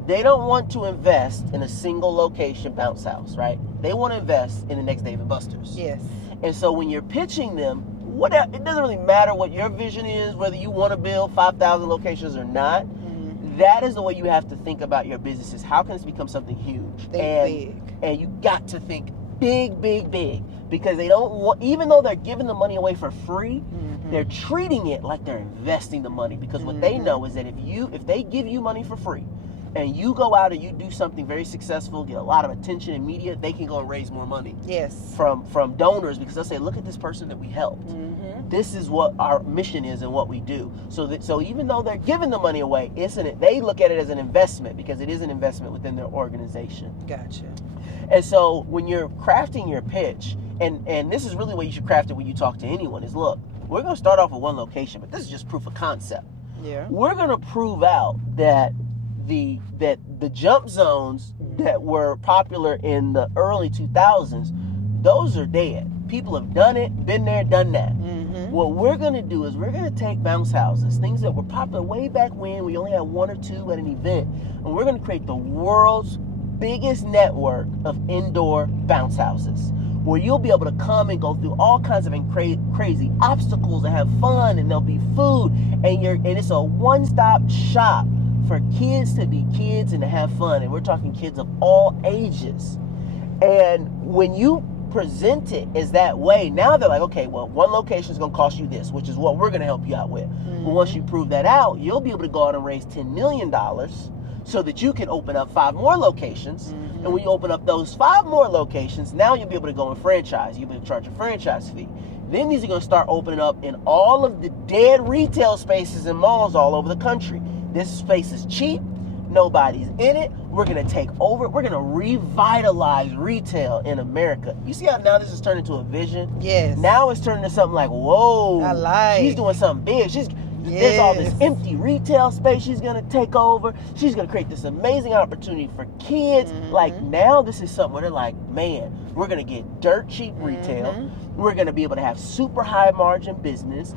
They don't want to invest in a single location bounce house, right? They want to invest in the next Dave & Buster's. Yes. And so when you're pitching them, it doesn't really matter what your vision is, whether you want to build 5,000 locations or not. Mm-hmm. That is the way you have to think about your businesses. How can this become something huge? Big. And you got to think big, big, big. Because they don't want, even though they're giving the money away for free, mm-hmm. they're treating it like they're investing the money. Because what they know is that if they give you money for free, and you go out and you do something very successful, get a lot of attention in media, they can go and raise more money. Yes. From donors, because they'll say, look at this person that we helped. Mm-hmm. This is what our mission is and what we do. So even though they're giving the money away, they look at it as an investment, because it is an investment within their organization. Gotcha. And so when you're crafting your pitch, and this is really what you should craft it when you talk to anyone, is look, we're going to start off with one location, but this is just proof of concept. Yeah. We're going to prove out that the jump zones that were popular in the early 2000s, those are dead. People have done it, been there, done that. Mm-hmm. What we're going to do is we're going to take bounce houses, things that were popular way back when we only had 1 or 2 at an event, and we're going to create the world's biggest network of indoor bounce houses, where you'll be able to come and go through all kinds of crazy obstacles and have fun, and there'll be food, and it's a one-stop shop for kids to be kids and to have fun. And we're talking kids of all ages. And when you present it as that way, now they're like, okay, well, one location is going to cost you this, which is what we're going to help you out with. Mm-hmm. But once you prove that out, you'll be able to go out and raise $10 million so that you can open up 5 more locations. Mm-hmm. And when you open up those 5 more locations, now you'll be able to go and franchise. You'll be able to charge a franchise fee. Then these are going to start opening up in all of the dead retail spaces and malls all over the country. This space is cheap. Nobody's in it. We're going to take over. We're going to revitalize retail in America. You see how now this has turned into a vision? Yes. Now it's turning into something like, whoa. I like. She's doing something big. There's all this Yes. empty retail space she's going to take over. She's going to create this amazing opportunity for kids. Like, now this is something where they're like, man, we're going to get dirt cheap retail. We're going to be able to have super high margin business.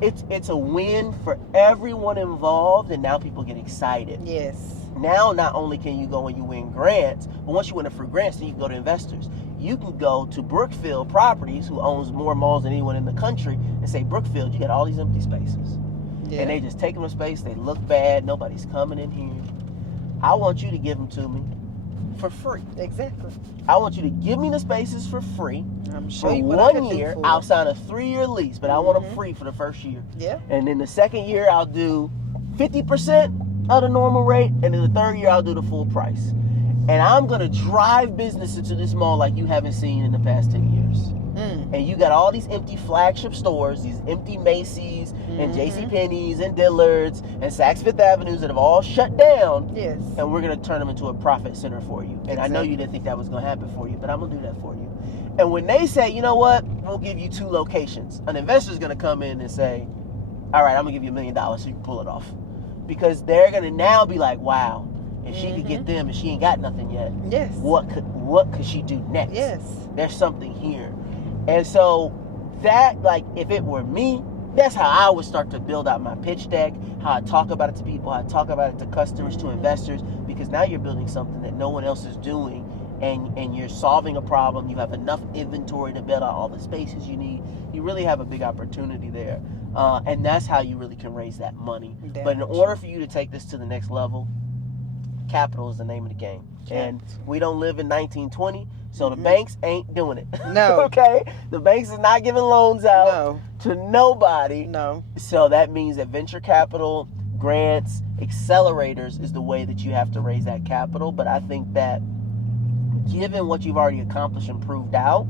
It's a win for everyone involved, and now people get excited. Yes. Now, not only can you go and you win grants, but once you win the free grants, then you can go to investors. You can go to Brookfield Properties, who owns more malls than anyone in the country, and say, Brookfield, you got all these empty spaces. Yeah. And they just take them to space. They look bad. Nobody's coming in here. I want you to give them to me for free. Exactly. I want you to give me the spaces for free. I'm For sure you what I 1 could year, do for I'll it. sign a 3-year lease, but I want them free for the first year. Yeah. And then the second year, I'll do 50% of the normal rate, and then the third year, I'll do the full price. And I'm gonna drive business into this mall like you haven't seen in the past 10 years. And you got all these empty flagship stores, these empty Macy's and JCPenney's and Dillard's and Saks Fifth Avenues that have all shut down. Yes. And we're gonna turn them into a profit center for you. And I know you Exactly. didn't think that was gonna happen for you, but I'm gonna do that for you. And when they say, you know what, we'll give you 2 locations, an investor's gonna come in and say, all right, I'm gonna give you $1 million so you can pull it off. Because they're gonna now be like, wow, if she could get them and she ain't got nothing yet, Yes. what could she do next? Yes. There's something here. And so that, like, if it were me, that's how I would start to build out my pitch deck, how I talk about it to people, how I talk about it to customers, to investors, because now you're building something that no one else is doing, and you're solving a problem. You have enough inventory to build out all the spaces you need. You really have a big opportunity there. And that's how you really can raise that money. But in order for you to take this to the next level, capital is the name of the game. And we don't live in 1920, so the banks ain't doing it. No. Okay? The banks is not giving loans out No. to nobody. No. So that means that venture capital, grants, accelerators is the way that you have to raise that capital. But I think that given what you've already accomplished and proved out,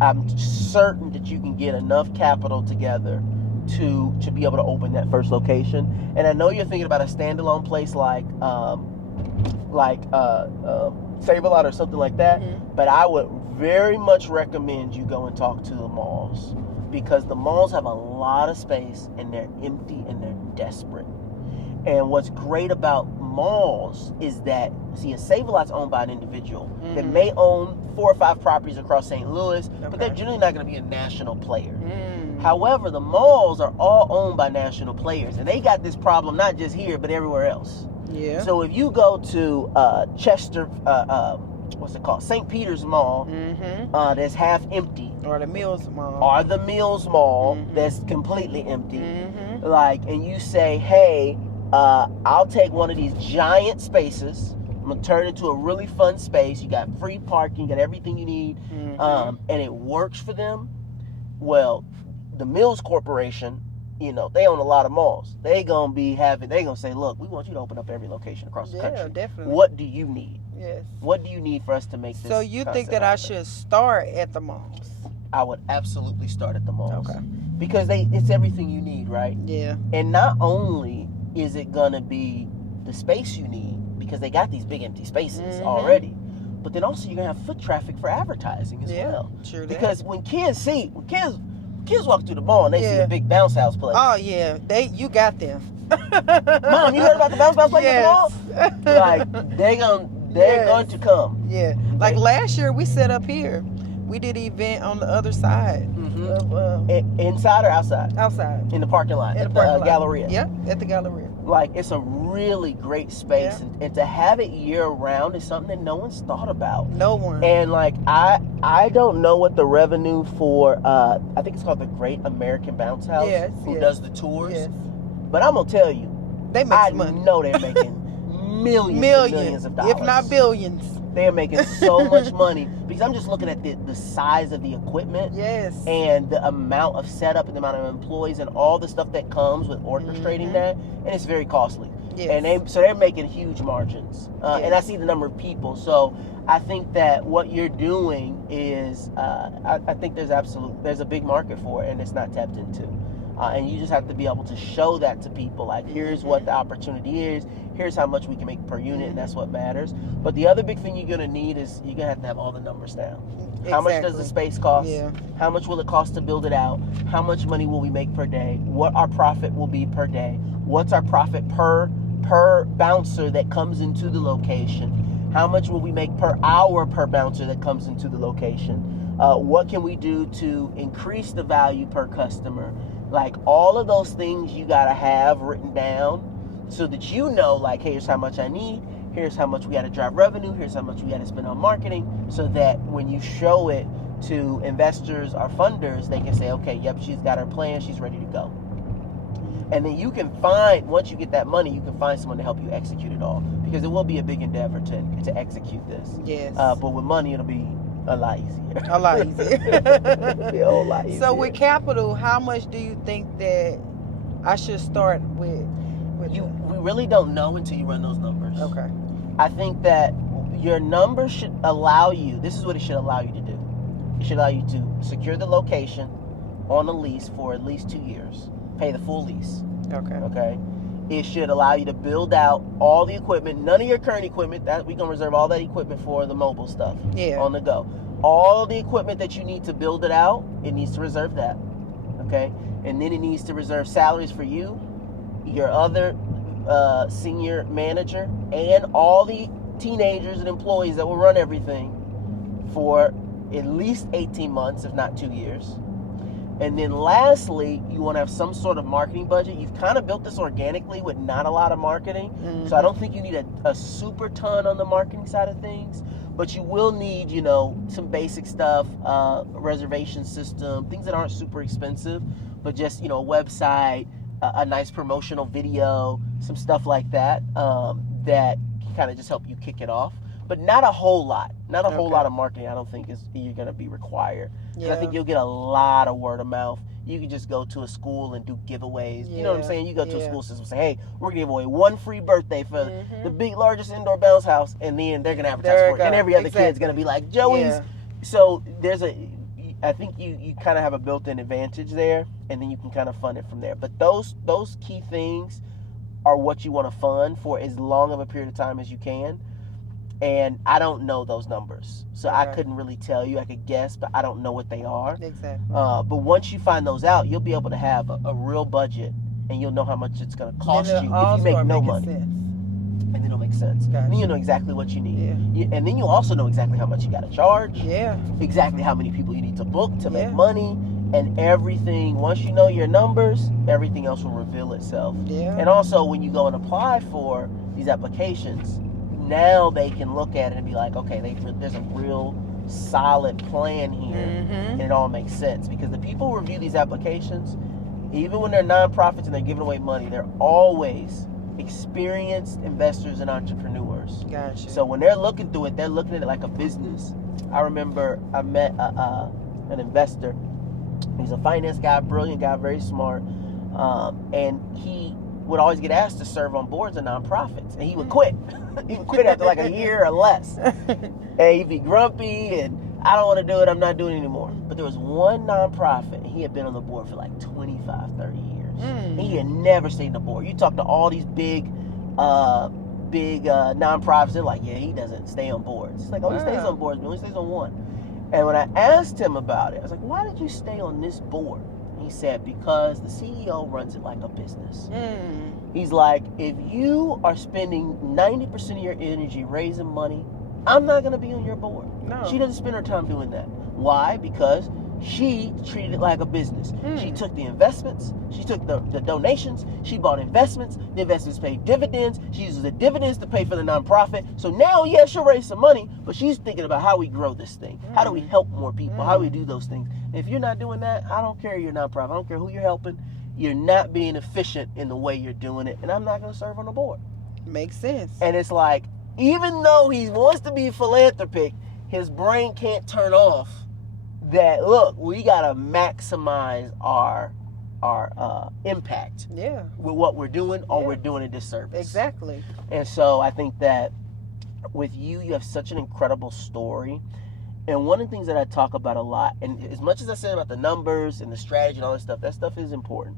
I'm certain that you can get enough capital together to be able to open that first location. And I know you're thinking about a standalone place like Save-A-Lot or something like that, but I would very much recommend you go and talk to the malls, because the malls have a lot of space and they're empty and they're desperate. And what's great about malls is that, see, a Save-A-Lot's owned by an individual that may own 4 or 5 properties across St. Louis, but they're generally not going to be a national player. However, the malls are all owned by national players, and they got this problem not just here, but everywhere else. Yeah. So if you go to Chester, what's it called, St. Peter's Mall, that's half empty, Or the Mills Mall. or the Mills Mall that's completely empty, like, and you say, hey, I'll take one of these giant spaces, I'm gonna turn it into a really fun space, you got free parking, you got everything you need, and it works for them. Well, the Mills Corporation, you know, they own a lot of malls. They gonna say, look, we want you to open up every location across the country. Yeah, definitely. What do you need? Yes. What do you need for us to make this? So you think concept that I happen? should start at the malls? I would absolutely start at the malls. Okay. Because it's everything you need, right? Yeah. And not only is it gonna be the space you need, because they got these big empty spaces already, but then also you're gonna have foot traffic for advertising as well. True that. Because when kids walk through the mall and they see a big bounce house place. Oh yeah, you got them. Mom, you heard about the bounce house place at the mall? Like they're going to come. Yeah. Like last year we set up here. We did an event on the other side. Inside or outside? Outside. In the parking lot. In At the parking lot. Galleria. Yeah, at the Galleria. Like, it's a really great space, and to have it year round is something that no one's thought about. No one. And like, I don't know what the revenue for I think it's called the Great American Bounce House, who does the tours. Yes. But I'm gonna tell you, They make some money. I know they're making millions of dollars, if not billions. They're making so much money, because I'm just looking at the size of the equipment. Yes. And the amount of setup and the amount of employees and all the stuff that comes with orchestrating that, and it's very costly. Yes. And they're making huge margins. And I see the number of people. So I think that what you're doing is, I think there's a big market for it, and it's not tapped into. And you just have to be able to show that to people. Like, here's what the opportunity is. Here's how much we can make per unit, and that's what matters. But the other big thing you're going to need is you're going to have all the numbers down. Exactly. How much does the space cost? Yeah. How much will it cost to build it out? How much money will we make per day? What our profit will be per day? What's our profit per bouncer that comes into the location? How much will we make per hour per bouncer that comes into the location? What can we do to increase the value per customer? Like, all of those things you got to have written down so that you know, like, hey, here's how much I need. Here's how much we got to drive revenue. Here's how much we got to spend on marketing, so that when you show it to investors or funders, they can say, okay, yep, she's got her plan. She's ready to go. And then you can find, once you get that money, you can find someone to help you execute it all, because it will be a big endeavor to execute this. Yes. But with money, it'll be a lot easier. A lot easier. It'll be a whole lot easier. So with capital, how much do you think that I should start with We really don't know until you run those numbers. Okay. I think that your numbers should allow you, this is what it should allow you to do. It should allow you to secure the location on a lease for at least 2 years. Pay the full lease. Okay. It should allow you to build out all the equipment, none of your current equipment. That we can reserve all that equipment for the mobile stuff. Yeah. On the go. All the equipment that you need to build it out, it needs to reserve that. Okay. And then it needs to reserve salaries for you, your other senior manager, and all the teenagers and employees that will run everything for at least 18 months, if not 2 years. And then lastly, you want to have some sort of marketing budget. You've kind of built this organically with not a lot of marketing. So I don't think you need a super ton on the marketing side of things, but you will need, some basic stuff, reservation system, things that aren't super expensive, but just, a website, a nice promotional video, some stuff like that, that can kind of just help you kick it off. But not a whole lot. Not a whole lot of marketing, I don't think you're going to be required. Yeah. I think you'll get a lot of word of mouth. You can just go to a school and do giveaways. Yeah. You know what I'm saying? You go to a school system and say, hey, we're going to give away one free birthday for the largest indoor bounce house, and then they're going to advertise for it. And every other kid's going to be like, Joey's. Yeah. So I think you kind of have a built-in advantage there, and then you can kind of fund it from there. But those key things are what you want to fund for as long of a period of time as you can. And I don't know those numbers, so I couldn't really tell you. I could guess, but I don't know what they are. Exactly. But once you find those out, you'll be able to have a real budget, and you'll know how much it's going to cost you if you make no money. Sense. And then it'll make sense. Gotcha. Then you'll know exactly what you need. Yeah. And then you'll also know exactly how much you got to charge. Yeah. Exactly how many people you need to book to make money. And everything, once you know your numbers, everything else will reveal itself. Yeah. And also, when you go and apply for these applications, now they can look at it and be like, okay, there's a real solid plan here, and it all makes sense. Because the people who review these applications, even when they're nonprofits and they're giving away money, they're always experienced investors and entrepreneurs. Gotcha. So when they're looking through it, they're looking at it like a business. I remember I met an investor. He's a finance guy, brilliant guy, very smart, and he would always get asked to serve on boards of nonprofits, and he would quit. He would quit after like a year or less. And he'd be grumpy, and I don't want to do it, I'm not doing it anymore. But there was one nonprofit, and he had been on the board for like 25, 30 years. And he had never stayed on the board. You talk to all these big nonprofits, they're like, yeah, he doesn't stay on boards. It's like, oh, he stays on boards, but he only stays on one. And when I asked him about it, I was like, why did you stay on this board? He said, because the CEO runs it like a business. He's like, if you are spending 90% of your energy raising money, I'm not going to be on your board. No. She doesn't spend her time doing that. Why? Because she treated it like a business. She took the investments. She took the donations. She bought investments. The investments paid dividends. She uses the dividends to pay for the nonprofit. So now, yeah, she'll raise some money, but she's thinking about how we grow this thing. How do we help more people? How do we do those things? And if you're not doing that, I don't care your nonprofit. I don't care who you're helping. You're not being efficient in the way you're doing it, and I'm not going to serve on the board. Makes sense. And it's like, even though he wants to be philanthropic, his brain can't turn off that, look, we got to maximize our impact with what we're doing, or we're doing a disservice. Exactly. And so I think that with you have such an incredible story. And one of the things that I talk about a lot, and as much as I said about the numbers and the strategy and all that stuff is important.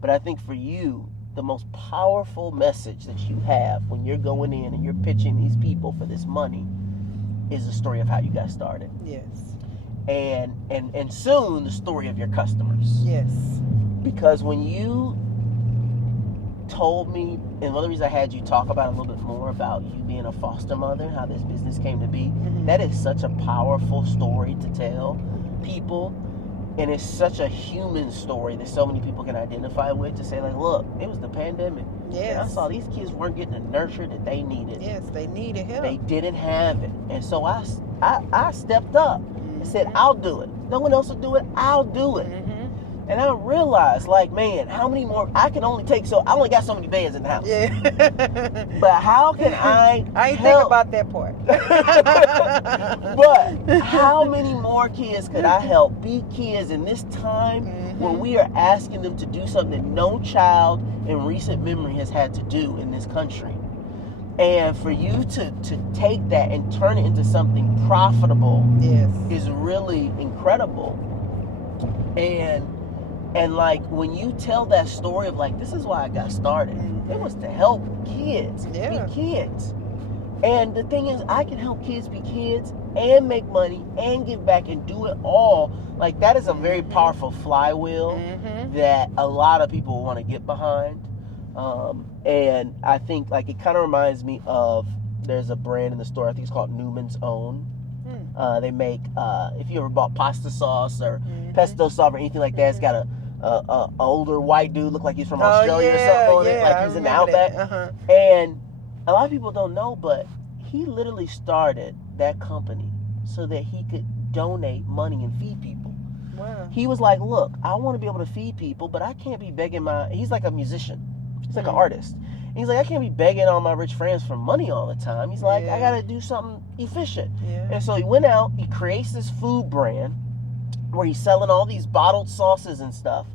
But I think for you, the most powerful message that you have when you're going in and you're pitching these people for this money is the story of how you got started. Yes. And soon the story of your customers. Yes. Because when you told me, and one of the reasons I had you talk about a little bit more about you being a foster mother, how this business came to be, that is such a powerful story to tell people. And it's such a human story that so many people can identify with, to say, like, look, it was the pandemic. Yes. And I saw these kids weren't getting the nurture that they needed. Yes, they needed help. They didn't have it. And so I stepped up and said, I'll do it. No one else will do it. I'll do it. And I realized, like, man, how many more, I only got so many beds in the house. Yeah. But how can I ain't help? think about that part. But how many more kids could I help be kids in this time when we are asking them to do something that no child in recent memory has had to do in this country? And for you to take that and turn it into something profitable is really incredible. And like, when you tell that story of, like, this is why I got started, it was to help kids be kids. And the thing is, I can help kids be kids and make money and give back and do it all. Like, that is a very powerful flywheel that a lot of people want to get behind. And I think, like, it kind of reminds me of, there's a brand in the store, I think it's called Newman's Own. They make, if you ever bought pasta sauce or pesto sauce or anything like that, it's got a older white dude, look like he's from Australia or something on it, like he's in the Outback. And a lot of people don't know, but he literally started that company so that he could donate money and feed people. Wow. He was like, look, I want to be able to feed people, but I can't be begging he's like a musician. He's like an artist. And he's like, I can't be begging all my rich friends for money all the time. He's like, I got to do something efficient. And so he went out, he creates this food brand where he's selling all these bottled sauces and stuff.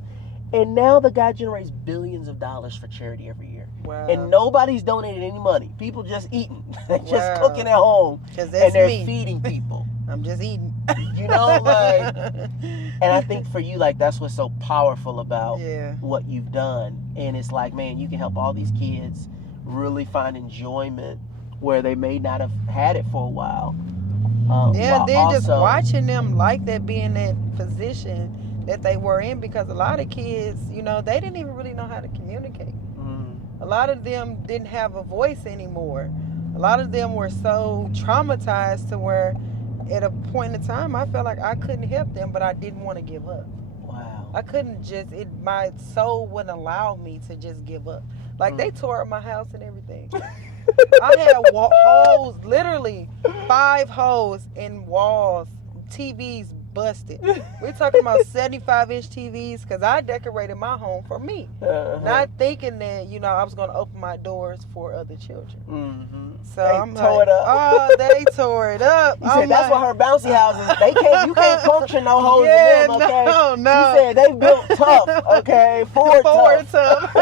And now the guy generates billions of dollars for charity every year. Wow. And nobody's donated any money. People just eating. They're just cooking at home. And they're feeding people. I'm just eating. You know, like, and I think for you, like, that's what's so powerful about what you've done. And it's like, man, you can help all these kids really find enjoyment where they may not have had it for a while. Then just watching them like that, be in that position that they were in, because a lot of kids, you know, they didn't even really know how to communicate. A lot of them didn't have a voice anymore. A lot of them were so traumatized to where at a point in time I felt like I couldn't help them, but I didn't want to give up. Wow. I couldn't my soul wouldn't allow me to just give up. Like, they tore up my house and everything. I had holes, literally 5 holes in walls, TVs busted. We're talking about 75-inch TVs, because I decorated my home for me. Not thinking that, you know, I was going to open my doors for other children. So I'm tore it up. Oh, they tore it up. He said that's why her bouncy houses, you can't puncture no holes in them, okay? No. She said they built tough, okay? Ford tough.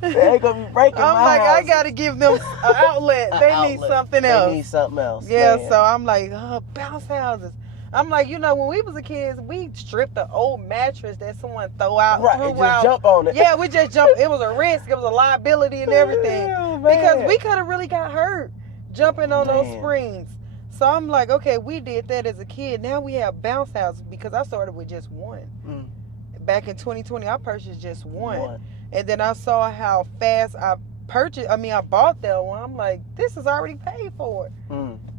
They ain't gonna be breaking my I'm like, house. I gotta give them an outlet. They need something else. They need something else. Yeah, man. so I'm like, bounce houses. I'm like, you know, when we was a kids, we stripped the old mattress that someone threw out. Just jump on it. Yeah, we just jumped. It was a risk. It was a liability and everything. Because we could have really got hurt jumping on those springs. So I'm like, okay, we did that as a kid. Now we have bounce houses, because I started with just one. Back in 2020, I purchased just one. And then I saw how fast I bought that one. I'm like, this is already paid for.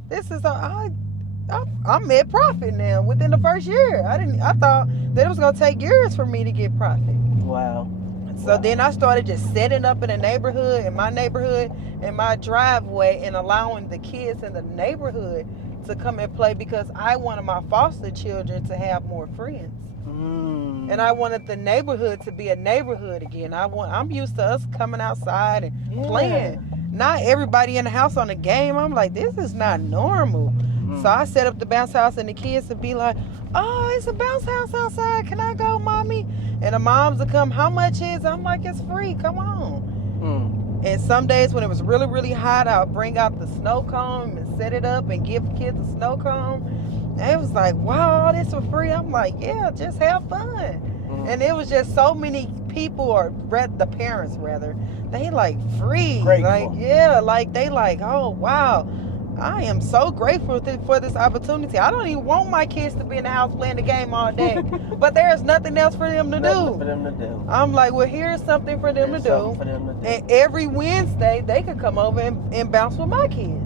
This is I'm at profit now within the first year. I thought that it was gonna take years for me to get profit. Wow. So then I started just setting up in my neighborhood, in my driveway, and allowing the kids in the neighborhood to come and play, because I wanted my foster children to have more friends. And I wanted the neighborhood to be a neighborhood again. I'm used to us coming outside and playing. Not everybody in the house on the game. I'm like, this is not normal. So I set up the bounce house, and the kids would be like, oh, it's a bounce house outside. Can I go, mommy? And the moms would come, how much is it? I'm like, it's free. Come on. And some days when it was really, really hot, I'll bring out the snow cone and set it up and give kids a snow cone. They was like, wow, this for free. I'm like, yeah, just have fun. Mhm. And it was just so many people, or the parents rather, they like free. Grateful. Like, yeah, like they like, oh, wow. I am so grateful for this opportunity. I don't even want my kids to be in the house playing the game all day. But there's nothing else for them to Nothing do. for them to do. I'm like, well, here's something for them There's to something do. for them to do. And every Wednesday, they could come over and bounce with my kids.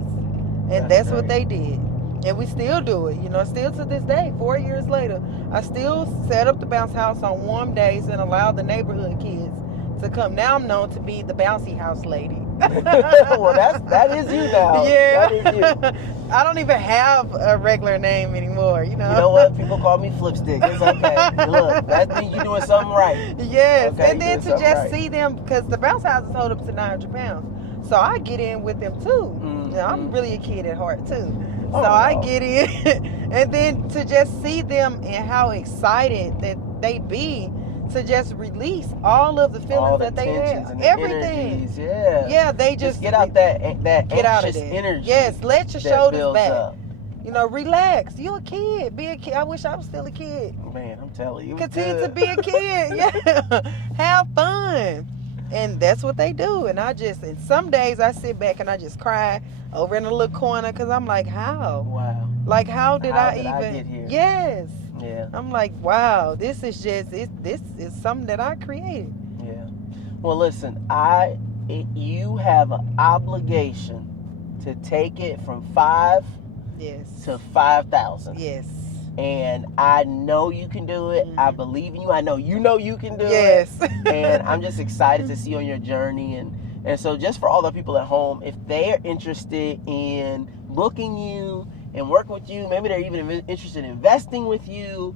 And that's what they did. And we still do it. You know, still to this day, 4 years later, I still set up the bounce house on warm days and allow the neighborhood kids to come. Now I'm known to be the bouncy house lady. Well, that is you now. Yeah. That is you. I don't even have a regular name anymore, you know. You know what? People call me Flipstick. It's okay. Look, that means you're doing something right. Yes, Okay, and then you're to doing just something right. see them, because the bounce houses hold up to 900 pounds. So I get in with them too. Mhm. Now, I'm really a kid at heart too. Oh, So I wow. get in, and then to just see them and how excited that they be to just release all of the feelings All the that they tensions have. and the Everything. energies, yeah. Yeah, they Just get out that get out of anxious it. energy. Yes, let your that shoulders builds back. up. You know, relax. You a kid. Be a kid. I wish I was still a kid. Man, I'm telling you. it was Continue to good. be a kid. Yeah. Have fun. And that's what they do. And and some days I sit back and I just cry over in a little corner because I'm like, how? Wow. Like, how did I did even? I get here? Yes. Yeah. I'm like, wow, this is something that I created. Yeah. Well, listen, you have an obligation to take it from 5 Yes. to 5,000. Yes. And I know you can do it. I Mhm. believe in you. I know you can do it. Yes. And I'm just excited to see you on your journey. And so just for all the people at home, if they are interested in booking you and working with you, maybe they're even interested in investing with you,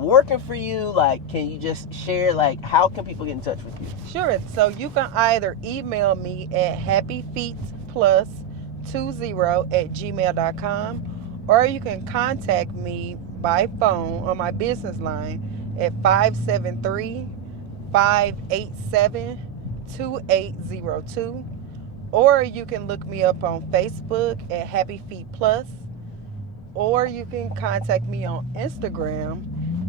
working for you, like, can you just share, like, how can people get in touch with you? Sure. So you can either email me at happyfeetplus20@gmail.com, or you can contact me by phone on my business line at 573-587-2802, or you can look me up on Facebook at Happy Feet Plus, or you can contact me on Instagram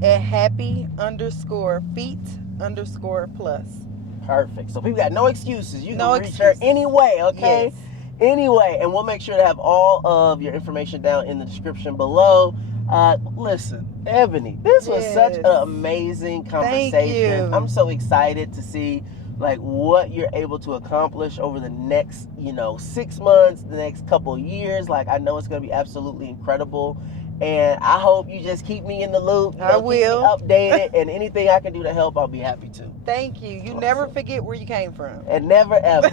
at happy_feet_plus. Perfect. So people got no excuses. You No can reach her excuses. anyway, okay? Yes. Anyway, and we'll make sure to have all of your information down in the description below. Listen, Ebony, this was such Yes. an amazing conversation. you. I'm so excited to see like what you're able to accomplish over the next, 6 months, the next couple of years. Like, I know it's going to be absolutely incredible. And I hope you just keep me in the loop. I Keep will. me updated, and anything I can do to help, I'll be happy to. Thank you. You Awesome. never forget where you came from. And never ever.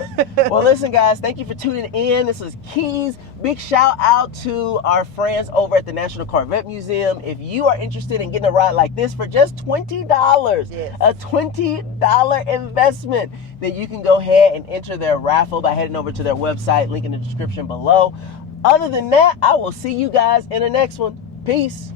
Well, listen, guys, thank you for tuning in. This was Keys. Big shout out to our friends over at the National Corvette Museum. If you are interested in getting a ride like this for just $20, Yes. a $20 investment, then you can go ahead and enter their raffle by heading over to their website, link in the description below. Other than that, I will see you guys in the next one. Peace.